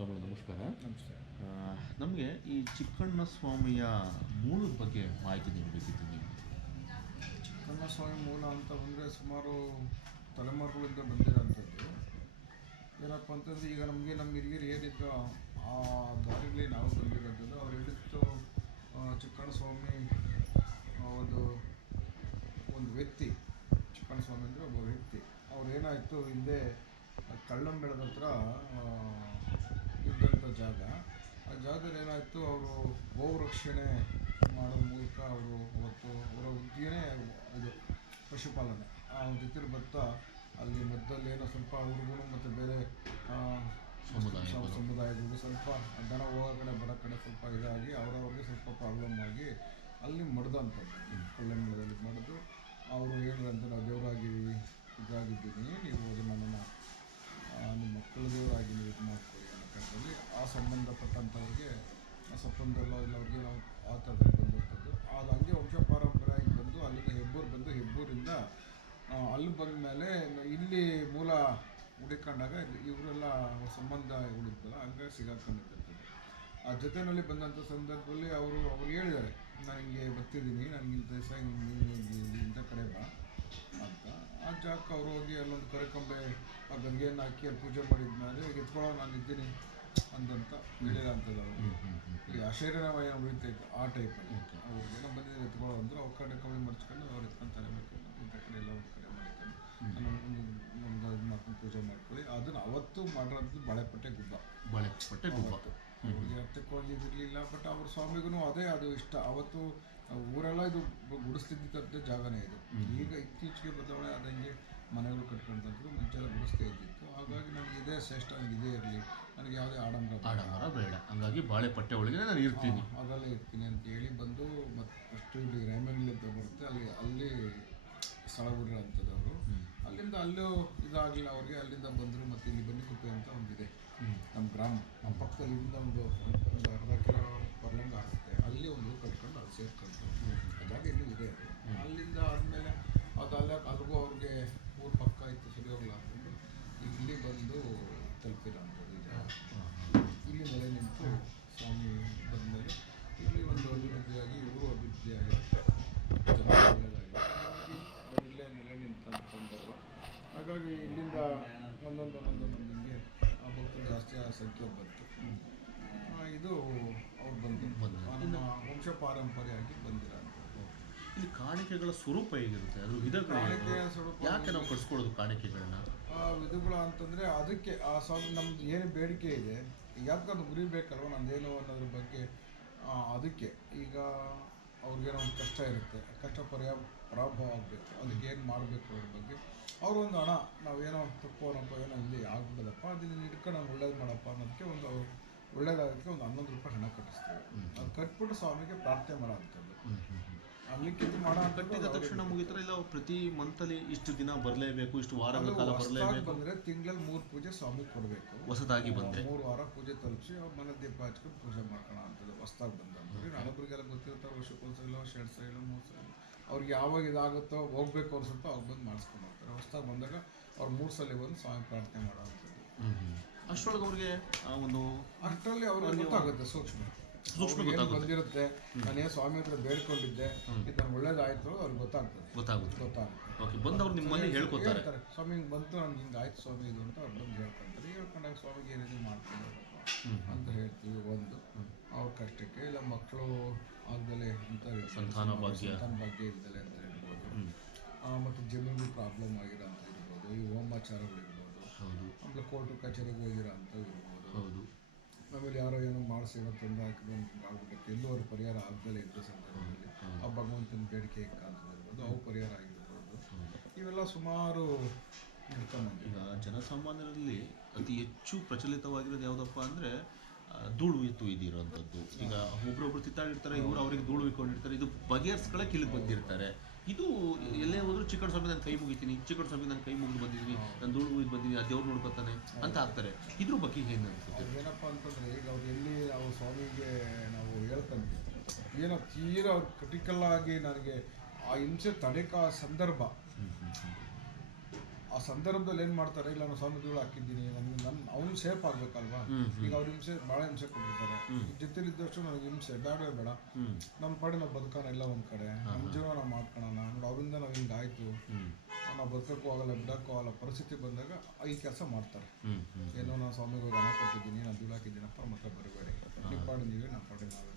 ಸ್ವಾಮಿ ನಮಸ್ಕಾರ. ನಮಸ್ತೆ. ನಮಗೆ ಈ ಚಿಕ್ಕಣ್ಣ ಸ್ವಾಮಿಯ ಮೂಲದ ಬಗ್ಗೆ ಮಾಹಿತಿ ನೀಡಬೇಕಿತ್ತು ನೀವು ಚಿಕ್ಕಣ್ಣಸ್ವಾಮಿ ಮೂಲ ಅಂತ ಬಂದರೆ ಸುಮಾರು ತಲೆಮಾರುಗಳಿಂದ ಬಂದಿರೋಂಥದ್ದು. ಏನಪ್ಪ ಅಂತಂದರೆ ಈಗ ನಮಗೆ ನಮ್ಮ ಹಿರಿಯರು ಏನಿದ್ರು ಆ ದಾರಿಗಳಲ್ಲಿ ನಾವು ಬಂದಿರೋಂಥದ್ದು. ಅವ್ರು ಹೇಳಿದ್ದು ಚಿಕ್ಕಣ್ಣ ಸ್ವಾಮಿ ಒಂದು ಒಂದು ವ್ಯಕ್ತಿ. ಚಿಕ್ಕಣ್ಣ ಸ್ವಾಮಿ ಅಂದರೆ ಒಬ್ಬ ವ್ಯಕ್ತಿ. ಅವ್ರು ಏನಾಯಿತು ಹಿಂದೆ ಕಳ್ಳಂಬೆಳದ ಹತ್ರ ಜಾಗ ಆ ಜಾಗದಲ್ಲಿ ಏನಾಯಿತು ಅವರು ಗೋರಕ್ಷಣೆ ರಕ್ಷಣೆ ಮಾಡೋ ಮೂಲಕ ಅವರು ಅವತ್ತು ಅವರ ವೃತ್ತಿಯೇ ಇದು ಪಶುಪಾಲನೆ ಆ ಜೊತೆ ಬರ್ತಾ ಅಲ್ಲಿ ಮಧ್ಯದಲ್ಲಿ ಏನೋ ಸ್ವಲ್ಪ ಹುಡುಗರು ಮತ್ತು ಬೇರೆ ಆ, ಸಮುದಾಯಗಳು. ಸಮ- ಸ್ವಲ್ಪ ದನ ಹೋಗೋ ಕಡೆ ಬರೋ ಕಡೆ ಸ್ವಲ್ಪ ಇದಾಗಿ ಅವರವ್ರಿಗೆ ಸ್ವಲ್ಪ ಪ್ರಾಬ್ಲಮ್ ಆಗಿ ಅಲ್ಲಿ ಮಡ್ದಂಥದ್ದು ಕಲ್ಯಾಣದಲ್ಲಿ ಮಡಿದು ಅವರು ಹೇಳಿದಂತೆ ನಾವು ದೇವರಾಗಿ ಇದಾಗಿದ್ದೀನಿ ನೀವು ಅದನ್ನು ನನ್ನ ನಿಮ್ಮ ಮಕ್ಕಳ ದೇವರಾಗಿ ನೀವು ಇದು ಅನ್ನೋ ಕಾರಣದಲ್ಲಿ ಆ ಸಂಬಂಧಪಟ್ಟಂಥವ್ರಿಗೆ, ಆ ಸಂಬಂಧದಲ್ಲೋ ಇಲ್ಲ ಅವ್ರಿಗೆ ನಾವು ಆ ಥರದಲ್ಲಿ ಬಂದಿರ್ತದ್ದು. ಅದು ಹಂಗೆ ವಂಶ ಪಾರಂಪರ್ಯ ಬಂದು ಅಲ್ಲಿಂದ ಹೆಬ್ಬೂರು ಬಂದು ಹೆಬ್ಬೂರಿಂದ ಅಲ್ಲಿ ಬಂದ ಮೇಲೆ ಇಲ್ಲಿ ಮೂಲ ಹುಡಿಕೊಂಡಾಗ ಇವರೆಲ್ಲ ಸಂಬಂಧ ಹುಡುಕ್ತಲ್ಲ ಹಂಗಾಗಿ ಸಿಗಾಕೊಂಡಿರ್ತದೆ. ಆ ಜೊತೆಯಲ್ಲಿ ಬಂದಂಥ ಸಂದರ್ಭದಲ್ಲಿ ಅವರು, ಅವ್ರು ಹೇಳಿದ್ದಾರೆ, ನಾನು ಹಿಂಗೆ ಬರ್ತಿದ್ದೀನಿ ನನಗೆ ಇಂಥ ದಿವಸ ಇಂಥ ಕಡೆ ಬಾ. ಅಂತ. ಆ ಜಾಗಕ್ಕೆ ಅವ್ರು ಹೋಗಿ ಅಲ್ಲೊಂದು ಕರೆಕಂಬೆ ಆ ಗಂಗೆಯನ್ನು ಹಾಕಿ ಅಲ್ಲಿ ಪೂಜೆ ಮಾಡಿದ್ಮೇಲೆ ಎತ್ಕೊಳ್ಳೋ ನಾನು ಇದ್ದೀನಿ ಅಂದಂತ ಹೇಳಿಲ್ಲ ಅಂತದ್ದು ಅವರು. ಈ ಆಶೀರ್ವಾದ ಉಳಿತೈತೆ ಆ ಟೈಪಲ್ಲಿ ಅವ್ರಿಗೆ ಏನೋ ಬಂದಿದ್ದಾರೆ ಎತ್ಕೊಳ್ಳೋ ಅಂದ್ರೆ ಅವ್ರ ಕಡೆ ಕಮ್ಮಿ ಮರ್ಚ್ಕೊಂಡು ಅವ್ರು ಎತ್ಕೊಂತಾರೆ ಬೇಕು ಇಂಥ ಕಡೆ ಎಲ್ಲ ಒಂದು ಕಡೆ ಮಾಡ್ಕೊಂಡು ಮಾಡ್ಕೊಂಡು ಪೂಜೆ ಮಾಡ್ಕೊಳ್ಳಿ. ಅದನ್ನು ಅವತ್ತು ಮಾಡಿರೋದು ಬಾಳೆಪಟ್ಟೆ ಗುಬ್ಬ. ಬಳೆಪಟ್ಟೆ ಗುಬ್ಬ. ಅವ್ರಿಗೆ ಅರ್ಥಕ್ಕೆ ಹೋಗಿದಿರಲಿಲ್ಲ ಬಟ್ ಅವ್ರ ಸ್ವಾಮಿಗೂ ಅದೇ ಅದು ಇಷ್ಟ. ಅವತ್ತು ಊರೆಲ್ಲ ಇದು ಗುಡಿಸ್ತಿದ್ದಂಥ ಜಾಗನೇ ಇದು. ಈಗ ಇತ್ತೀಚೆಗೆ ಬದಲಾವಣೆ ಆದಂಗೆ ಮನೆಗಳು ಕಟ್ಕೊಂಡಂಥದ್ದು ಮುಂಚೆ ಎಲ್ಲ ಗುಡಿಸ್ತಾ ಇದ್ದಿತ್ತು. ಹಾಗಾಗಿ ನನಗೆ ಇದೇ ಶ್ರೇಷ್ಠ ನನಗೆ ಇದೇ ಇರಲಿ. ನನಗೆ ಯಾವುದೇ ಆಡಂಬರ. ಆಡಂಬರ ಬೇಡ. ಹಂಗಾಗಿ ಬಾಳೆ ಪಟ್ಟೆ ಒಳಗೆ ನಾನು ಇರ್ತೀನಿ. ಅದರಲ್ಲೇ ಇರ್ತೀನಿ ಅಂತ ಹೇಳಿ ಬಂದು ಮತ್ತು ಫಸ್ಟ್ ಇಲ್ಲಿ ರಾಯಮಂಗಲಿ ಅಂತ ಬರುತ್ತೆ. ಅಲ್ಲಿ ಅಲ್ಲಿ ಸ್ಥಳಗುರಿ ಅವರು ಅಲ್ಲಿಂದ ಅಲ್ಲೂ ಇದಾಗಲಿಲ್ಲ ಅವ್ರಿಗೆ. ಅಲ್ಲಿಂದ ಬಂದರು ಮತ್ತು ಇಲ್ಲಿ ಬನ್ನಿಕುಪ್ಪೆ ಅಂತ ಒಂದಿದೆ. ನಮ್ಮ ಗ್ರಾಮ. ನಮ್ಮ ಪಕ್ಕದಲ್ಲಿ ಇಲ್ಲಿಂದ ಒಂದು ಒಂದು ಅರ್ಧ ಅಲ್ಲಿ ಒಂದು ಊರು ಕಟ್ಕೊಂಡು ಅಲ್ಲಿ ಸೇರ್ಕೊಂಡು ಇನ್ನೂ ಇದೆ ಅದು. ಅಲ್ಲಿಂದ ಆದಮೇಲೆ ಅದು ಅಲ್ಲ ಅಲ್ಲಿಗೂ ಅವ್ರಿಗೆ ಊರು ಪಕ್ಕ ಇತ್ತು ಸರಿ ಹೋಗ್ಲ ಅಂದ್ಕೊಂಡು ಇಲ್ಲಿ ಬಂದು ತಲುಪಿರೋಂಥದ್ದು ಈ ಜಾಗ ಇಲ್ಲಿ ನೆಲೆ ನಿಂತು ಸ್ವಾಮಿ ಬಂದಮೇಲೆ ಇಲ್ಲಿ ಒಂದು ಅಭಿವೃದ್ಧಿಯಾಗಿ ಇವರು ಅಭಿವೃದ್ಧಿಯಾಗಿ ಜನ ಒಳ್ಳೆಯದಾಗಿ ಹಾಗಾಗಿ ಅವ್ರು ಇಲ್ಲೇ ನೆಲೆ ನಿಂತಂತ ಸಂದರ್ಭ ಹಾಗಾಗಿ ಇಲ್ಲಿಂದ ಒಂದೊಂದು ಒಂದೊಂದು ಒಂದೊಂದು ಹಿಂಗೆ ಆ ಭಕ್ತರು ಜಾಸ್ತಿ ಆ ಸಂಖ್ಯೆ ಬಂತು ಆ, ಇದು ಅವ್ರು ಬಂದು ಬಂದ್ರು. ಆ, ನಮ್ಮ ವಂಶ ಪಾರಂಪರೆಯಾಗಿ ಬಂದಿರೋಂಥದ್ದು ಇಲ್ಲಿ ಕಾಣಿಕೆಗಳ ಸ್ವರೂಪ ಹೇಗಿರುತ್ತೆ? ಅದ್ರ ವಿಧಗಳು ಏನು? ಕಾಣಿಕೆಯ ಸ್ವರೂಪ ಯಾಕೆ ನಾವು ಕಳಿಸ್ಕೊಳ್ಳೋದು ಕಾಣಿಕೆಗಳನ್ನ? ಆ ವಿಧಗಳು ಅಂತಂದರೆ ಅದಕ್ಕೆ ಆ ಸ್ವಾಮಿ ನಮ್ದು ಏನು ಬೇಡಿಕೆ ಇದೆ ಯಾಕಂದ್ರೆ ಗುರಿ ಬೇಕಲ್ವ ನಂದೇನು ಅನ್ನೋದ್ರ ಬಗ್ಗೆ? ಆ, ಅದಕ್ಕೆ ಈಗ ಅವ್ರಿಗೇನೋ ಒಂದು ಕಷ್ಟ ಇರುತ್ತೆ ಆ ಕಷ್ಟ ಪರ್ಯಾ ಪರಾಭವ ಆಗಬೇಕು ಅದಕ್ಕೆ ಏನು ಮಾಡಬೇಕು ಅದ್ರ ಬಗ್ಗೆ? ಅವ್ರೊಂದು ಒಂದು ಹಣ ನಾವೇನೋ ತಪ್ಪು ಅನ್ನಪ್ಪ ಏನೋ ಇಲ್ಲಿ ಆಗ್ಬಿಡೋದಪ್ಪ ಅದನ್ನ ಇಟ್ಕೊಂಡು ನಾವು ಒಳ್ಳೇದು ಮಾಡಪ್ಪ ಅನ್ನೋದಕ್ಕೆ ಒಂದು ಅವ್ರು ಒಳ್ಳೇದಾಗೋದಕ್ಕೆ ಒಂದು ಹನ್ನೊಂದು ರೂಪಾಯಿ ಹಣ ಕಟ್ಟಿಸ್ತೀವಿ ಅದು ಸ್ವಾಮಿಗೆ ಪ್ರಾರ್ಥನೆ ಮಾಡೋ ಅಂಥದ್ದು ಅಲ್ಲಿಕ್ಕೆ ಇದು ಮಾಡೋ ಕಟ್ಟಿದ ತಕ್ಷಣ ಮುಗಿತರ ಇಲ್ಲ ಪ್ರತಿ ಮಂತಲ್ಲಿ ಇಷ್ಟು ದಿನ ಬರಲೇಬೇಕು ಇಷ್ಟು ವಾರಗಳ ಕಾಲ ಬರಲೇಬೇಕು. ಬಂದ್ರೆ ತಿಂಗಳಲ್ಲಿ ಮೂರು ಪೂಜೆ ಸ್ವಾಮಿ ಕೊಡಬೇಕು. ಹೊಸದಾಗಿ ಬಂದ್ರೆ ಮೂರು ವಾರ ಪೂಜೆ ತಲುಪಿಸಿ ಅವ್ರ ಮನೆ ದೀಪ ಹಚ್ಕೊಂಡು ಪೂಜೆ ಮಾಡ್ಕೋಣ ಅಂತದ್ದು ಹೊಸದಾಗಿ ಬಂದಂದ್ರೆ ನಾನೊಬ್ಬರಿಗೆಲ್ಲ ಗೊತ್ತಿರ್ತಾರೆ ವರ್ಷಕ್ಕೊಂದ್ಸಲ ಇಲ್ಲ ವರ್ಷ ಎರಡು ಸಲ ಇಲ್ಲ ಮೂರು ಸಲ. ಅವ್ರಿಗೆ ಯಾವಾಗ ಇದಾಗುತ್ತೋ ಹೋಗ್ಬೇಕು ಅನ್ಸುತ್ತೋ ಅವ್ರು ಬಂದು ಮಾಡಿಸ್ಕೊಂಡು ಹೋಗ್ತಾರೆ. ಹೊಸದಾಗಿ ಬಂದಾಗ ಅವ್ರು ಮೂರು ಸಲ ಬಂದು ಸ್ವಾಮಿ ಪ್ರಾರ್ಥನೆ ಮಾಡೋ ಅಂಥದ್ದು. ಅಷ್ಟರೊಳಗೆ ಅವ್ರಿಗೆ ಒಂದು ಅಷ್ಟರಲ್ಲಿ ಅವ್ರಿಗೆ ಗೊತ್ತಾಗುತ್ತೆ ಸೂಕ್ಷ್ಮ. ಏನ್. ಬಂದಿರುತ್ತೆ ನಾನೇನು ಸ್ವಾಮಿ ಹತ್ರ ಬೇಡ್ಕೊಂಡಿದ್ದೆ ಇದು ನನಗೆ ಒಳ್ಳೇದಾಯ್ತು ಅವ್ರಿಗೆ ಗೊತ್ತಾಗ್ತದೆ. ಗೊತ್ತಾಗುತ್ತೆ. ಗೊತ್ತಾಗುತ್ತೆ. ಓಕೆ ಬಂದವ್ರು ನಿಮ್ಮಲ್ಲಿ ಹೇಳ್ಕೊತಾರೆ. ಹೇಳ್ತಾರೆ ಸ್ವಾಮಿ ಹಿಂಗೆ ಬಂತು ನನ್ಗೆ ಹಿಂಗೆ ಆಯ್ತು ಸ್ವಾಮಿ ಇದು ಅಂತ ಅವ್ರು ಬಂದು ಹೇಳ್ಕೊಂತಾರೆ. ಹೇಳ್ಕೊಂಡಾಗ ಸ್ವಾಮಿಗೆ ಏನೇನು ಮಾಡ್ಕೊಂಡು ಅಂತ ಹೇಳ್ತೀವಿ ಒಂದು. ಅವ್ರ ಕಷ್ಟಕ್ಕೆ ಇಲ್ಲ ಮಕ್ಕಳು ಆಗ್ದಲೆ ಅಂತ. ಸಂತಾನ ಭಾಗ್ಯ. ಸಂತಾನ ಭಾಗ್ಯ ಇಲ್ದಲೆ ಅಂತ ಹೇಳ್ಬೋದು. ಆ, ಮತ್ತು ಜಮೀನು ಪ್ರಾಬ್ಲಮ್ ಆಗಿರೋ ಅಂತ ಇರ್ಬೋದು ಈ ಹೋಮಾಚಾರಗಳಿರ್ಬೋದು ಹೌದು. ಆಮೇಲೆ ಕೋರ್ಟು ಕಚೇರಿಗೆ ಹೋಗಿರೋ ಅಂತ ಇರ್ಬೋದು. ಹೌದು. ಆಮೇಲೆ ಯಾರೋ ಏನೋ ಮಾಡಿಸಿ ಏನೋ ತೊಂದರೆ ಹಾಕಿದ್ರು ಎಲ್ಲೋ ಅವ್ರ ಪರಿಹಾರ ಆಗದಲೇ ಇದ್ದ ಸಂದರ್ಭದಲ್ಲಿ. ಆ ಭಗವಂತನ ಬೇಡಿಕೆ ಕಾಣ್ತಿರ್ಬೋದು ಅವು ಪರಿಹಾರ ಆಗಿರ್ಬೋದು ಇವೆಲ್ಲ ಸುಮಾರು ಈಗ ಜನಸಾಮಾನ್ಯರಲ್ಲಿ ಅತಿ ಹೆಚ್ಚು ಪ್ರಚಲಿತವಾಗಿರೋದು ಯಾವುದಪ್ಪ ಅಂದರೆ ಧೂಳು ಎತ್ತು ಇದಿರೋಂಥದ್ದು. ಈಗ ಒಬ್ರೊಬ್ರು ತಿತ್ತಾಡಿರ್ತಾರೆ, ಇವ್ರು ಅವ್ರಿಗೆ ಧೂಳು ಇಟ್ಕೊಂಡಿರ್ತಾರೆ. ಇದು ಬಗೆಹರಿಸ್ಕೊಳಕ್ಕೆ ಇಲ್ಲಿಗೆ ಬಂದಿರ್ತಾರೆ. ಇದು ಎಲ್ಲೇ ಹೋದ್ರು ಚಿಕ್ಕಣ ಸ್ವಾಮಿ ನಾನು ಕೈ ಮುಗಿತೀನಿ ಚಿಕ್ಕಣ ಸ್ವಾಮಿ ನಾನು ಕೈ ಮುಗಿದು ಬಂದಿದ್ದೀನಿ ನಾನು ಧೂಳು ಮುಗಿದು ಬಂದಿದ್ದೀನಿ ಆ ದೇವ್ರು ನೋಡ್ಕೊತಾನೆ ಅಂತ ಆಗ್ತಾರೆ. ಇದ್ರ ಬಗ್ಗೆ ಏನು ಅನ್ಸುತ್ತೆ? ಏನಪ್ಪ ಅಂತಂದ್ರೆ ಈಗ ಅವ್ರು ಎಲ್ಲಿ ಅವ್ರ ಸ್ವಾಮಿಗೆ ನಾವು ಹೇಳ್ತಾನೆ ಏನೋ ತೀರಾ ಕ್ರಿಟಿಕಲ್ ಆಗಿ ನನಗೆ ಆ ಹಿಂಸೆ ತಡೆಕ ಸಂದರ್ಭ. ಆ ಸಂದರ್ಭದಲ್ಲಿ ಏನು ಮಾಡ್ತಾರೆ ಇಲ್ಲ ನಾನು ಸ್ವಾಮಿಗಳು ಹಾಕಿದ್ದೀನಿ ನನಗೆ ನನ್ನ ಅವ್ನು ಸೇಫ್ ಆಗ್ಬೇಕಲ್ವಾ? ಈಗ ಅವ್ರ ಹಿಂಸೆ ಬಹಳ ಹಿಂಸೆ ಕೊಟ್ಟಿರ್ತಾರೆ. ಜೊತೆಲಿದ್ದಷ್ಟು ನನಗೆ ಹಿಂಸೆ ಬೇಡವೇ ಬೇಡ. ನಮ್ ನಮ್ಮ ಪಾಡಿ ನಾವು ಬದುಕೋಣ ಎಲ್ಲ ಒಂದ್ ಕಡೆ. ನಮ್ಮ ಜೀವನ ನಾವು ಮಾಡ್ಕೊಳೋಣ. ನೋಡಿ ಅವರಿಂದ ನಾವು ಹಿಂಗಾಯ್ತು ನಾವು ಬದುಕಕ್ಕೂ ಆಗಲ್ಲ ಬಿಡಕ್ಕೂ ಆಗಲ್ಲ ಪರಿಸ್ಥಿತಿ ಬಂದಾಗ ಈ ಕೆಲಸ ಮಾಡ್ತಾರೆ. ಏನೋ ನಾನು ಸ್ವಾಮಿಗಳು ಹಣ ಕೊಟ್ಟಿದ್ದೀನಿ ನಾನು ದುಡ್ಡು ಹಾಕಿದ್ದೀನಪ್ಪ ಮತ್ತೆ ಬರಬೇಡಿ. ನಿಮ್ಮ ಪಾಡಿ ನೀವೇ ನಮ್ಮ ಪಾಡಿ ನಾವೇ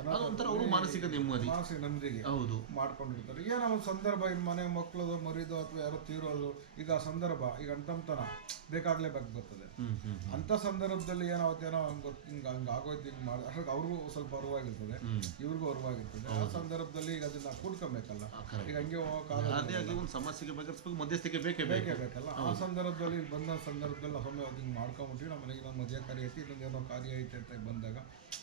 ಅದು ಒಂಥರ ಅವರು ಮಾನಸಿಕ ನೆಮ್ಮದಿ. ಮಾನಸಿಕ ನೆಮ್ಮದಿಗೆ ಹೌದು. ಮಾಡ್ಕೊಂಡಿರ್ತಾರೆ. ಏನೋ ಒಂದು ಸಂದರ್ಭ ಇನ್ನು ಮನೆ ಮಕ್ಕಳದು ಮರಿದು ಅಥವಾ ಯಾರೋ ತೀರೋದು ಈಗ ಆ ಸಂದರ್ಭ ಈಗ ಅಂಟಂತನ ಬೇಕಾಗ್ಲೇಬೇಕು ಬರ್ತದೆ ಅಂತ ಸಂದರ್ಭದಲ್ಲಿ ಏನಾವತ್ತೇನೋ ಹಂಗೆ ಗೊತ್ತು ಹಿಂಗೆ ಹಂಗೆ ಆಗೋಯ್ತು ಹಿಂಗೆ ಮಾಡಿ ಅಷ್ಟಾಗಿ ಅವ್ರಿಗೂ ಸ್ವಲ್ಪ ಅರಿವಾಗಿರ್ತದೆ. ಇವ್ರಿಗೂ ಅರಿವಾಗಿರ್ತದೆ. ಆ ಸಂದರ್ಭದಲ್ಲಿ ಈಗ ಅದನ್ನ ಕೂಡ್ಕೊಬೇಕಲ್ಲ? ಈಗ ಹಂಗೆ ಹೋಗೋಕ್ಕಾಗಲ್ಲ ಒಂದು ಸಮಸ್ಯೆಗೆ ಬಗೆಹರಿಸ್ಬೇಕು ಮಧ್ಯಸ್ಥಿಕೆ ಬೇಕೇ ಬೇಕೇ. ಬೇಕಲ್ಲ? ಆ ಸಂದರ್ಭದಲ್ಲಿ ಬಂದ ಸಂದರ್ಭದಲ್ಲಿ ಒಮ್ಮೆ ಅದು ಹಿಂಗೆ ಮಾಡ್ಕೊಂಬಿಟ್ಟು ನಮ್ಮ ಮನೆಗೆ ನಮ್ಮ ಮದುವೆ ಕಾರ್ಯ ಐತಿ ಇನ್ನೊಂದು ಏನೋ ಕಾರ್ಯ ಐತೆ ಅಂತ ಬಂದಾಗ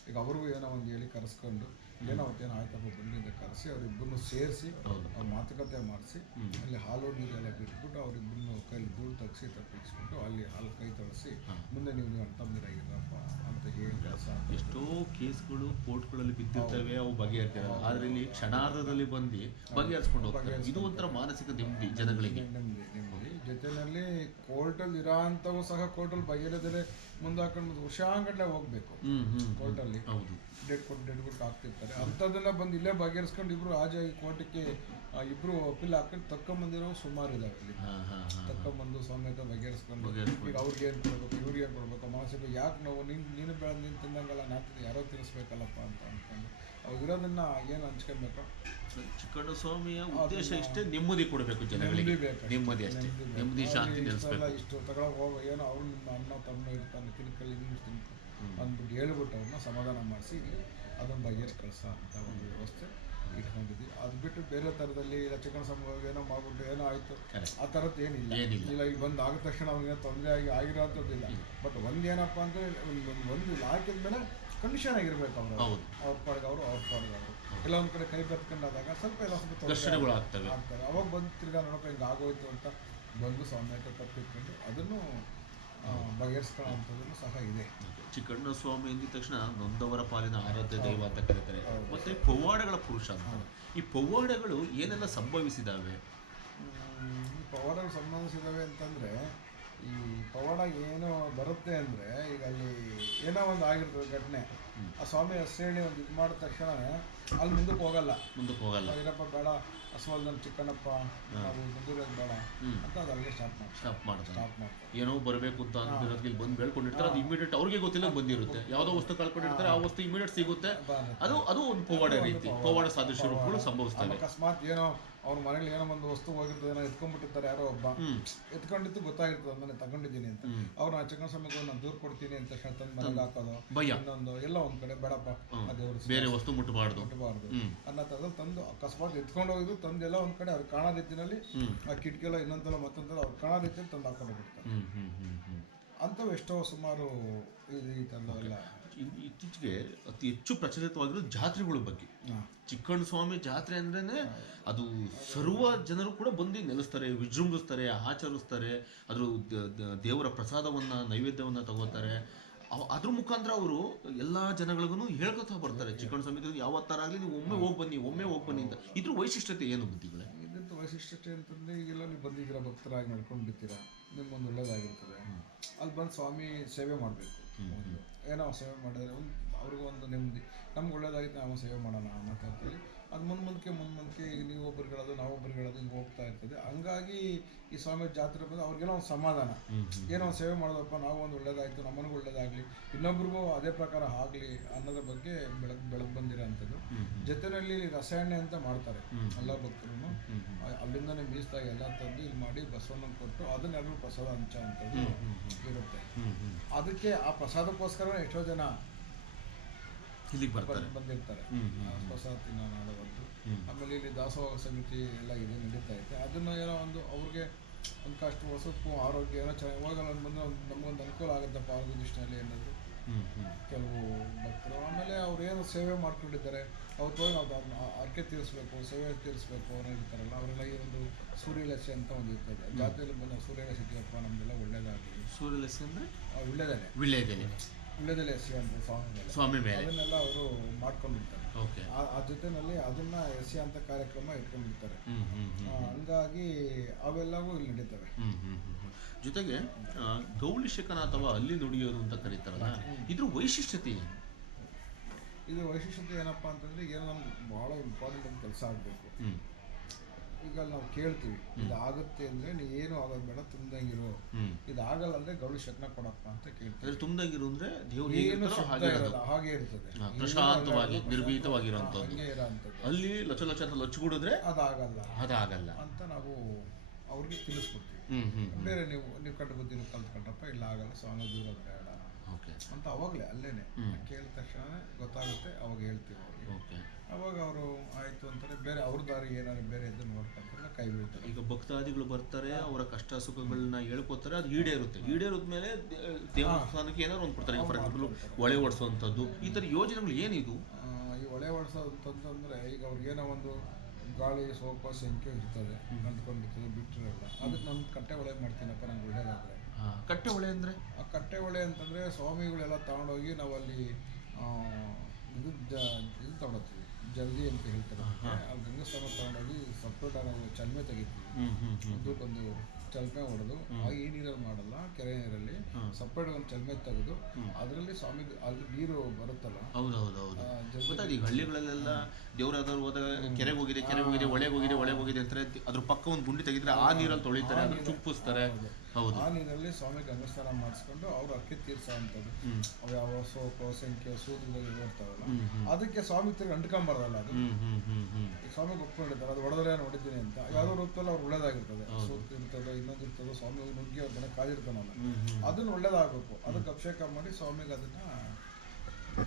ಈಗ ಅವ್ರಿಗೂ ಏನೋ ಒಂದು ಹೇಳಿ ಕರೆಸ್ಕೊಂಡು ಏನೋ ಅವತ್ತೇನು ಆಯ್ತಪ್ಪ ಬಂದಿಂದ ಕರೆಸಿ ಅವರಿಬ್ಬರನ್ನು ಸೇರಿಸಿ ಅವ್ರ ಮಾತುಕತೆ ಮಾಡಿಸಿ ಅಲ್ಲಿ ಹಾಲು ನೀರೆಲ್ಲ ಬಿಟ್ಬಿಟ್ಟು ಅವರಿಬ್ಬರನ್ನು ಕೈಲಿ ಧೂಳು ತಗ್ಸಿ ತಪ್ಪಿಸ್ಬಿಟ್ಟು ಅಲ್ಲಿ ಹಾಲು ಕೈ ತೊಳಸಿ ಮುಂದೆ ನೀವು ನೀವು ಅಣ್ತಂದಿರಾಗಿರಪ್ಪ ಅಂತ ಹೇಳಿ ಕೆಲಸ ಎಷ್ಟೋ ಕೇಸ್ಗಳು ಕೋರ್ಟ್ಗಳಲ್ಲಿ ಬಿದ್ದಿರ್ತವೆ ಅವು ಬಗೆಹರಿತವೆ ಆದ್ರೆ ಇಲ್ಲಿ ಕ್ಷಣಾರ್ಧದಲ್ಲಿ ಬಂದು ಬಗೆಹರಿಸ್ಕೊಂಡು ಹೋಗ್ತಾರೆ. ಇದು ಒಂಥರ ಮಾನಸಿಕ ನೆಮ್ಮದಿ ಜನಗಳಿಗೆ. ನೆಮ್ಮದಿ ನೆಮ್ಮದಿ. ಜೊತೆಯಲ್ಲಿ ಕೋರ್ಟಲ್ಲಿ ಇರೋ ಅಂಥವು ಸಹ ಕೋರ್ಟಲ್ಲಿ ಬಗೆಹರದಲ್ಲೇ ಮುಂದಾಕೊಂಡು ಹುಷಾಂಗಡ್ಲೆ ಹೋಗ್ಬೇಕು. ಹ್ಮ್ ಹ್ಮ್ ಕೋರ್ಟಲ್ಲಿ ಹೌದು. ಡೇಟ್ ಕೊಟ್ಟು ಡೇಟ್ ಕೊಟ್ಟು ಹಾಕ್ತಿರ್ತಾರೆ. ಅಂಥದ್ದೆಲ್ಲ ಬಂದು ಇಲ್ಲೇ ಬಗೆಹರಿಸ್ಕೊಂಡು ಇಬ್ರು ಹಾಜಾಗಿ ಕೋರ್ಟಿಗೆ ಆ, ಇಬ್ರು ಅಪೀಲ್ ಹಾಕೊಂಡು ತಕ್ಕೊಂಬಂದಿರೋ ಸುಮಾರು ಇದಾವೆ ಇಲ್ಲಿ. ತಕ್ಕೊಂಬಂದು ಸಮೇತ ಬಗೆಹರಿಸ್ಕೊಂಡು. ಈಗ ಅವ್ರಿಗೆ ಏನು ಕೊಡ್ಬೇಕು ಇವ್ರಿಗೆ ಏನು ಕೊಡ್ಬೇಕು? ಮನಸ್ಸಿಗೆ ಯಾಕೆ ನಾವು? ನೀನು ನೀನು ಬೆಳೆದು ನೀನು ತಿಂದಂಗಲ್ಲ ನಾನು ಯಾರೋ ತಿನ್ನಿಸ್ಬೇಕಲ್ಲಪ್ಪ ಅಂತ ಅನ್ಕೊಂಡು ಅವ್ರು ಇರೋದನ್ನ ಏನು ಹಂಚ್ಕೊಬೇಕು ಚಿಕ್ಕಣ್ಣ ಸ್ವಾಮಿಯ ಉದ್ದೇಶ ಇಷ್ಟೇ ನೆಮ್ಮದಿ ಕೊಡಬೇಕು ಜನಗಳಿಗೆ ನೆಮ್ಮದಿ ಅಷ್ಟೇ ನೆಮ್ಮದಿ ಶಾಂತಿ ನೆಲೆಸಬೇಕು ಇಷ್ಟು ತಗೊಳಕ್ ಹೋಗ ಏನೋ ಅವ್ರು ನಿಮ್ಮ ಅಣ್ಣ ತಮ್ಮ ಇರ್ತಾನೆ ತಿನ್ಕಲ್ಲಿ ತಿನ್ಕೊ ಅಂದ್ಬಿಟ್ಟು ಹೇಳ್ಬಿಟ್ಟು ಅವ್ರನ್ನ ಸಮಾಧಾನ ಮಾಡಿಸಿ ಇಲ್ಲಿ ಅದನ್ನು ಬಗೆಹರಿಸಿ ಕಳ್ಸ ಅಂತ ಒಂದು ವ್ಯವಸ್ಥೆ ಇಟ್ಕೊಂಡಿದ್ವಿ ಅದು ಬಿಟ್ಟು ಬೇರೆ ಥರದಲ್ಲಿ ಇಲ್ಲ ಚಿಕನ್ ಸಂಭವ ಏನೋ ಮಾಡ್ಬಿಟ್ಟು ಏನೋ ಆಯಿತು ಆ ಥರದ್ದು ಏನಿಲ್ಲ. ಇಲ್ಲ ಇಲ್ಲಿ ಬಂದು ಆಗಿದ ತಕ್ಷಣ ಅವ್ನಿಗೆ ತೊಂದರೆ ಆಗಿ ಆಗಿರೋಂಥದ್ದಿಲ್ಲ ಬಟ್ ಒಂದೇನಪ್ಪ ಅಂದರೆ ಒಂದು ಒಂದು ಹಾಕಿದ ಹಾಕಿದ್ಮೇಲೆ ಕಂಡೀಷನ್ ಆಗಿರ್ಬೇಕು ಅವರು ಹೌದು. ಅವ್ರ ಪಾಡಿಗೆ ಅವರು. ಅವ್ರ ಪಾಡಿಗೆ ಅವರು ಎಲ್ಲ ಒಂದು ಕಡೆ ಕೈ ಬೆತ್ಕೊಂಡಾದಾಗ ಸ್ವಲ್ಪ ಎಲ್ಲ ಸ್ವಲ್ಪ ತೊಂದ್ರೆ ಘರ್ಷಣೆಗಳು ಆಗ್ತವೆ. ಆಗ್ತಾರೆ ಅವಾಗ ಬಂದು ತಿರ್ಗಾ ನೋಡಪ್ಪ ಹಿಂಗೆ ಆಗೋಯ್ತು ಅಂತ ಬಂದು ಸಮೇತ ತಪ್ಪಿಟ್ಕೊಂಡು ಅದನ್ನು ಬಗೆಹರಿಸ್ಕೊಳ್ಳೋ ಸಹ ಇದೆ. ಚಿಕ್ಕಣ್ಣ ಸ್ವಾಮಿ ಅಂದಿದ ತಕ್ಷಣ ನೊಂದವರ ಪಾಲಿನ ಆರಾಧ್ಯ ದೈವ ಅಂತ ಕರೀತಾರೆ. ಮತ್ತೆ ಪವಾಡಗಳ ಪುರುಷ ಅಂತ. ಈ ಪವಾಡಗಳು ಏನೆಲ್ಲ ಸಂಭವಿಸಿದಾವೆ? ಈ ಪವಾಡಗಳು ಸಂಬಂಧಿಸಿದಾವೆ ಅಂತಂದರೆ ಈ ಪವಾಡ ಏನು ಬರುತ್ತೆ ಅಂದರೆ ಈಗ ಅಲ್ಲಿ ಏನೋ ಒಂದು ಆಗಿರ್ತದೆ ಘಟನೆ. ಆ ಸ್ವಾಮಿ ಹೇಳಿ ಒಂದು ಇದು ಮಾಡಿದ ತಕ್ಷಣ ಅಲ್ಲಿ ಮುಂದಕ್ಕೆ ಹೋಗಲ್ಲ. ಮುಂದಕ್ಕೆ ಹೋಗಲ್ಲ. ಇರಪ್ಪ ಬೇಡ. ಹಸುವಲ್ದನ್ ಚಿಕ್ಕಣ್ಣಪ್ಪ ನಾವು ಮುಂದೂರೋದು ಬೇಡ. ಅಂತ ಅದು ಅಲ್ಲಿಗೆ ಸ್ಟಾಪ್ ಮಾಡಿ ಸ್ಟಾಪ್ ಮಾಡ್ತಾರೆ. ಸ್ಟಾಪ್ ಮಾಡ್ತಾರೆ. ಏನೋ ಬರಬೇಕು ಅಂತ ಇಲ್ಲಿ ಬಂದು ಬೆಳ್ಕೊಂಡಿರ್ತಾರೆ ಅದು ಇಮಿಡಿಯೇಟ್ ಅವ್ರಿಗೆ ಗೊತ್ತಿಲ್ಲ ಬಂದಿರುತ್ತೆ. ಯಾವುದೋ ವಸ್ತು ಕಳ್ಕೊಂಡಿರ್ತಾರೆ ಆ ವಸ್ತು ಇಮಿಡಿಯೇಟ್ ಸಿಗುತ್ತೆ. ಅದು ಅದು ಒಂದು ಪವಾಡ ರೀತಿ ಪವಾಡ. ಸಾದೃಶ್ಯ ರೂಪಗಳು ಸಂಭವಿಸ್ತವೆ ಅಕಸ್ಮಾತ್ ಏನೋ ಅವ್ರ ಮನೇಲಿ ಏನೋ ಒಂದು ವಸ್ತು ಹೋಗಿರ್ತದೆ ಏನೋ ಎತ್ಕೊಂಡ್ಬಿಟ್ಟಿರ್ತಾರೆ ಯಾರೋ ಒಬ್ಬ. ಎತ್ಕೊಂಡಿದ್ದು ಗೊತ್ತಾಗಿರ್ತದೆ ನಾನು ತಗೊಂಡಿದ್ದೀನಿ ಅಂತ. ಅವ್ರ ಆ ಚಿಕನ್ ಸಮಯಕ್ಕೆ ನಾನು ದೂರ ಕೊಡ್ತೀನಿ ಅಂತ ತಕ್ಷಣ ತಂದು ಮನೆಗೆ ಹಾಕೋದು ಭಯ. ಇನ್ನೊಂದು ಎಲ್ಲ ಒಂದ್ ಕಡೆ ಬೇಡಪ್ಪ ಅದೇವ್ರು ದೇವ್ರ ಬೇರೆ ವಸ್ತು ಮುಟ್ಟಬಾರ್ದು ಮುಟ್ಟಬಾರ್ದು ಅನ್ನ ಥರದಲ್ಲಿ ತಂದು ಅಕಸ್ಮಾತ್ ಎತ್ಕೊಂಡು ಹೋಗಿದ್ದು ತಂದೆಲ್ಲ ಒಂದ್ ಕಡೆ ಅವ್ರು ಕಾಣೋ ರೀತಿನಲ್ಲಿ ಆ ಆ ಎಲ್ಲ ಇನ್ನೊಂದಲ್ಲ ಮತ್ತೊಂದಲ್ಲ ಅವ್ರು ಕಾಣೋ ರೀತಿಯಲ್ಲಿ ತಂದು ಹಾಕೊಂಡು ಬಿಡ್ತಾರೆ ಅಂಥವು ಎಷ್ಟೋ ಸುಮಾರು ಈ ಇತ್ತೀಚೆಗೆ ಅತಿ ಹೆಚ್ಚು ಪ್ರಚಲಿತವಾಗಿರೋ ಜಾತ್ರೆಗಳ ಬಗ್ಗೆ. ಚಿಕ್ಕಣ್ಣ ಸ್ವಾಮಿ ಜಾತ್ರೆ ಅಂದ್ರೇ ಅದು ಸರ್ವ ಜನರು ಕೂಡ ಬಂದು ನೆಲೆಸ್ತಾರೆ ವಿಜೃಂಭಿಸ್ತಾರೆ ಆಚರಿಸ್ತಾರೆ. ಅದ್ರ ದೇವರ ಪ್ರಸಾದವನ್ನ ನೈವೇದ್ಯವನ್ನ ತಗೋತಾರೆ. ಅದ್ರ ಮುಖಾಂತರ ಅವರು ಎಲ್ಲಾ ಜನಗಳಿಗೂ ಹೇಳ್ಕೊತಾ ಬರ್ತಾರೆ. ಚಿಕ್ಕಣ್ಣ ಸ್ವಾಮಿ ಯಾವತ್ತಾರಾಗ್ಲಿ ನೀವು ಒಮ್ಮೆ ಹೋಗಿ ಬನ್ನಿ ಒಮ್ಮೆ ಹೋಗಿ ಬನ್ನಿ ಅಂತ. ಇದ್ರ ವೈಶಿಷ್ಟ್ಯತೆ ಏನು ಬುದ್ಧಿಗಳೇ ಇದಂತ ವೈಶಿಷ್ಟ್ಯತೆ ಅಂತಂದ್ರೆ ಈಗೆಲ್ಲ ನೀವು ಬಂದಿದ್ದೀರಾ ಭಕ್ತರಾಗಿ ನಡ್ಕೊಂಡಿರ್ತೀರಾ ನಿಮ್ಗೊಂದು ಒಳ್ಳೇದಾಗಿರ್ತದೆ ಅಲ್ಲಿ ಬಂದು ಸ್ವಾಮಿ ಸೇವೆ ಮಾಡಬೇಕು. ಏನೋ ಸೇವೆ ಮಾಡಿದ್ರೆ ಒಂದು ಅವ್ರಿಗೂ ಒಂದು ನೆಮ್ಮದಿ. ನಮ್ಗೆ ಒಳ್ಳೇದಾಗಿತ್ತು ನಾವು ಸೇವೆ ಮಾಡೋಣ ಅನ್ನೋ ಈಗ ನೀವು ಒಬ್ರು ಹೇಳೋದು ನಾವು ಒಬ್ರು ಹೇಳೋದು ಹಿಂಗೆ ಹೋಗ್ತಾ ಇರ್ತದೆ. ಹಂಗಾಗಿ ಈ ಸ್ವಾಮಿ ಜಾತ್ರೆ ಬಂದು ಅವ್ರಿಗೆಲ್ಲ ಒಂದು ಸಮಾಧಾನ. ಏನೋ ಒಂದು ಸೇವೆ ಮಾಡೋದಪ್ಪ ನಾವು ಒಂದು ಒಳ್ಳೇದಾಯಿತು ನಮ್ಮನಿಗೂ ಒಳ್ಳೇದಾಗಲಿ ಇನ್ನೊಬ್ರಿಗೂ ಅದೇ ಪ್ರಕಾರ ಆಗಲಿ ಅನ್ನೋದ್ರ ಬಗ್ಗೆ ಬೆಳಕು ಬೆಳಕು ಬಂದಿರೋಂಥದ್ದು. ಜೊತೆಯಲ್ಲಿ ರಸಾಯನ ಅಂತ ಮಾಡ್ತಾರೆ ಎಲ್ಲ ಭಕ್ತರು ಅಲ್ಲಿಂದನೇ ಮೀಸ್ತಾಗಿ ಎಲ್ಲ ತಂದು ಇಲ್ಲಿ ಮಾಡಿ ಬಸವಣ್ಣ ಕೊಟ್ಟು ಅದನ್ನೆಲ್ಲರೂ ಪ್ರಸಾದ ಅಂಚ ಅಂತ ಇರುತ್ತೆ. ಅದಕ್ಕೆ ಆ ಪ್ರಸಾದಕ್ಕೋಸ್ಕರ ಎಷ್ಟೋ ಜನ ಇಲ್ಲಿಗೆ ಬರ್ತಾರೆ. ಬಂದಿರ್ತಾರೆ. ಹೊಸ ದಿನ ಹ್ಮ್. ಆಮೇಲೆ ಇಲ್ಲಿ ದಾಸೋಹ ಸಮಿತಿ ಎಲ್ಲ ಇದೆ ನಡೀತಾ ಐತೆ ಅದನ್ನ ಏನೋ ಒಂದು ಅವ್ರಿಗೆ ಒಂದು ಕಷ್ಟ ಹೊಸಪ್ಪು ಆರೋಗ್ಯ ಏನೋ ಚೆನ್ನಾಗಿ ಹೋಗಲ್ಲ ಬಂದು ನಮ್ಗೊಂದು ಅನುಕೂಲ ಆಗುತ್ತಪ್ಪ ಆರೋಗ್ಯ ದೃಷ್ಟಿಯಲ್ಲಿ ಅನ್ನೋದು. ಕೆಲವು ಭಕ್ತರು. ಆಮೇಲೆ ಅವ್ರು ಏನು ಸೇವೆ ಮಾಡ್ಕೊಂಡಿದ್ದಾರೆ. ಅವ್ರು ಹೋಗಿ ನಾವು ಅರ್ಕೆ ತೀರಿಸ್ಬೇಕು ಸೇವೆ ತೀರಿಸ್ಬೇಕು ಅವ್ರು ಇರ್ತಾರಲ್ಲ ಅವರೆಲ್ಲ ಈ ಒಂದು ಸೂರ್ಯಲಸಿ ಅಂತ ಒಂದು ಇರ್ತದೆ. ಜಾತಿಯಲ್ಲಿ ಬಂದ ಸೂರ್ಯಲಸಿ ಇದೆಯಪ್ಪ ನಮ್ದೆಲ್ಲ ಒಳ್ಳೇದಾಗಲಿ. ಸೂರ್ಯಲಸಿ ಅಂದ್ರೆ? ಒಳ್ಳೇದೇ ವಿಳ್ಯದೆಲೆ ವಿಳ್ಯದೆಲೆ ಎಸಿ ಅಂತ ಸ್ವಾಮಿ ಮೇಲೆ. ಸ್ವಾಮಿ ಮೇಲೆ. ಅದನ್ನೆಲ್ಲ ಅವರು ಮಾಡ್ಕೊಂಡಿರ್ತಾರೆ. ಓಕೆ. ಆ- ಆ ಜೊತೆನಲ್ಲಿ ಅದನ್ನ ಎಸಿ ಅಂತ ಕಾರ್ಯಕ್ರಮ ಇಟ್ಕೊಂಡಿರ್ತಾರೆ. ಹ್ಮ್ ಹ್ಮ್ ಹ್ಮ್ ಆ, ಹಂಗಾಗಿ ಅವೆಲ್ಲವೂ ಇಲ್ಲಿ ನಡೀತವೆ. ಹ್ಮ್ ಹ್ಮ್ ಹ್ಮ್ ಹ್ಮ್. ಜೊತೆಗೆ ಆ, ಗೌಳಿ ಅಥವಾ ಅಲ್ಲಿ ನುಡಿಯೋದು ಅಂತ ಕರೀತಾರಲ್ಲ ಇದ್ರ ವೈಶಿಷ್ಟ್ಯತೆ ಏನು? ಇದು ವೈಶಿಷ್ಟ್ಯತೆ ಏನಪ್ಪಾ ಅಂತಂದ್ರೆ ಏನೋ ನಮ್ಗೆ ಬಹಳ ಇಂಪಾರ್ಟೆಂಟ್ ಕೆಲಸ ಆಗಬೇಕು. ಹ್ಮ್. ಈಗ ನಾವು ಕೇಳ್ತೀವಿ ಇದು ಆಗುತ್ತೆ ಅಂದ್ರೆ ನೀ ಏನು ಆಗೋದು ಬೇಡ ತುಂಬ್ದಂಗಿರು. ಇದು ಆಗಲ್ಲ ಅಂದ್ರೆ ಗೌಳಿ ಶಕ್ನ ಕೊಡಪ್ಪ ಅಂತ ಕೇಳ್ತೀವಿ. ತುಂಬದಾಗಿರು ಅಂದ್ರೆ ಏನು ಶಬ್ದ ಇರಲ್ಲ ಹಾಗೆ ಇರ್ತದೆ. ಪ್ರಶಾಂತವಾಗಿ, ನಿರ್ಭೀತವಾಗಿರುವಂತದ್ದು. ಅಲ್ಲಿ ಲಚ ಲಚ ಅಂತ ಲಚ್ಚಿಬಿಡಿದ್ರೆ ಅದಾಗಲ್ಲ. ಅದಾಗಲ್ಲ. ಅಂತ ನಾವು ಅವ್ರಿಗೆ ತಿಳಿಸ್ಕೊಡ್ತೀವಿ. ಬೇರೆ ನೀವು ನೀವು ಕಂಡು ಬುದ್ಧಿನ ಕಲ್ತ್ಕೊಂಡಪ್ಪ ಇಲ್ಲ ಆಗಲ್ಲ ಸ್ವಾಮಿ ದೂರ ಬೇಡ. ಓಕೆ. ಅಂತ ಅವಾಗಲೇ ಅಲ್ಲೇನೆ. ಕೇಳಿದ ತಕ್ಷಣ ಗೊತ್ತಾಗುತ್ತೆ ಅವಾಗ ಹೇಳ್ತೀವಿ ಅವ್ರಿಗೆ. ಓಕೆ. ಅವಾಗ ಅವರು ಆಯ್ತು ಅಂತಾರೆ ಬೇರೆ ಅವ್ರ ದಾರಿ ಏನಾದ್ರು ಬೇರೆ ಇದ್ದು ನೋಡ್ಕೊಂತಾರೆ ಕೈ ಬೀಳ್ತಾರೆ ಈಗ ಭಕ್ತಾದಿಗಳು ಬರ್ತಾರೆ ಅವರ ಕಷ್ಟ ಸುಖಗಳನ್ನ ಹೇಳ್ಕೊತಾರೆ ಅದು ಈಡೇರುತ್ತೆ. ಈಡೇರಿದ ಮೇಲೆ ದೇವಸ್ಥಾನಕ್ಕೆ ಏನಾದ್ರು ಒಂದು ಕೊಡ್ತಾರೆ. ಫಾರ್ ಎಕ್ಸಾಂಪಲ್ ಒಳೆ ಓಡಿಸುವಂಥದ್ದು ಈ ಥರ ಯೋಜನೆಗಳು ಏನಿದು? ಈ ಒಳೆ ಹೊಡ್ಸೋದಂತಂದ್ರೆ ಈಗ ಅವ್ರಿಗೇನೋ ಒಂದು ಗಾಳಿ ಸೋಪ ಸಂಖ್ಯೆ ಇರ್ತದೆ ಅಂದ್ಕೊಂಡಿರ್ತದೆ ಬಿಟ್ಟಿರಲ್ಲ ಅದಕ್ಕೆ ನಮ್ಮ ಕಟ್ಟೆ ಒಳೆ ಮಾಡ್ತೀನಪ್ಪ ನಂಗೆ ಒಳ್ಳೇದಾದ್ರೆ. ಕಟ್ಟೆ ಒಳೆ ಅಂದ್ರೆ? ಆ ಕಟ್ಟೆ ಒಳೆ ಅಂತಂದ್ರೆ ಸ್ವಾಮಿಗಳೆಲ್ಲ ತಗೊಂಡೋಗಿ ನಾವಲ್ಲಿ ಇದು ಇದು ತಗೊಳತ್ತೀವಿ. ಜಲ್ದಿ ಅಂತ ಹೇಳ್ತಾರೆ. ಆ ಅಲ್ಲಿ ಗಂಗಸ್ಥಾನ ತಗೊಂಡೋಗಿ ಸಪ್ರೇಟ್ ನಾವು ಚಲ್ಮೆ ತೆಗಿತೀವಿ. ಅದಕ್ಕೊಂದು ಚಲ್ಮೆ ಹೊಡೆದು ಆ ಈ ನೀರಲ್ಲಿ ಮಾಡಲ್ಲ ಕೆರೆ ನೀರಲ್ಲಿ ಸಪ್ರೇಟ್ ಒಂದು ಚಲ್ಮೆ ತೆಗೆದು ಅದರಲ್ಲಿ ಸ್ವಾಮಿ ಅಲ್ಲಿ ನೀರು ಬರುತ್ತಲ್ಲ ಹೌದು ಹೌದು ಗೊತ್ತಾಯ್ತು ಈಗ ಹಳ್ಳಿಗಳಲ್ಲೆಲ್ಲ ದೇವರಾದವ್ರು ಹೋದಾಗ ಕೆರೆಗೆ ಹೋಗಿದೆ ಕೆರೆಗೆ ಹೋಗಿದೆ ಒಳೆಗೆ ಹೋಗಿದೆ ಒಳೆಗೆ ಹೋಗಿದೆ ಅಂತಾರೆ ಅದ್ರ ಪಕ್ಕ ಒಂದು ಗುಂಡಿ ತೆಗಿದ್ರೆ ಆ ನೀರಲ್ಲಿ ತೊಳಿತಾರೆ ಅದನ್ನ ಚುಪ್ಪಿಸ್ತಾರೆ. ಹೌದು. ಆ ನೀರಲ್ಲಿ ಸ್ವಾಮಿ ಗಂಗಸ್ನಾನ ಮಾಡಿಸ್ಕೊಂಡು ಅವ್ರು ಅಕ್ಕಿ ತೀರ್ಸೋ ಅಂಥದ್ದು ಅವು ಯಾವ ಸೋಪು ಸಂಖ್ಯೆ ಸೂತ್ರದಲ್ಲಿ ಇರ್ತಾವಲ್ಲ. ಅದಕ್ಕೆ ಸ್ವಾಮಿ ತಿರ್ಗಿ ಅಂಟ್ಕೊಂಬಾರ್ದಲ್ಲ ಅದು. ಹ್ಮ್ ಹ್ಮ್ ಹ್ಮ್ ಹ್ಮ್. ಈಗ ಸ್ವಾಮಿಗೆ ಒಪ್ಕೊಂಡಿರ್ತಾರೆ ಅದು ಹೊಡೆದ್ರೆ ನೋಡಿದ್ದೀನಿ ಅಂತ. ಯಾವುದೋ ರೂಪದಲ್ಲಿ ಅವ್ರು ಒಳ್ಳೇದಾಗಿರ್ತದೆ. ಸೂತ್ರ ಇರ್ತದೆ ಇನ್ನೊಂದು ಇರ್ತದೆ ಸ್ವಾಮಿ ನುಗ್ಗಿ ಅವ್ರ ಮನೆ ಕಾಲಿಡ್ತಾನಲ್ಲ ಅದನ್ನ ಒಳ್ಳೇದಾಗಬೇಕು. ಅದಕ್ಕೆ ಅಭಿಷೇಕ ಮಾಡಿ ಸ್ವಾಮಿಗೆ ಅದನ್ನ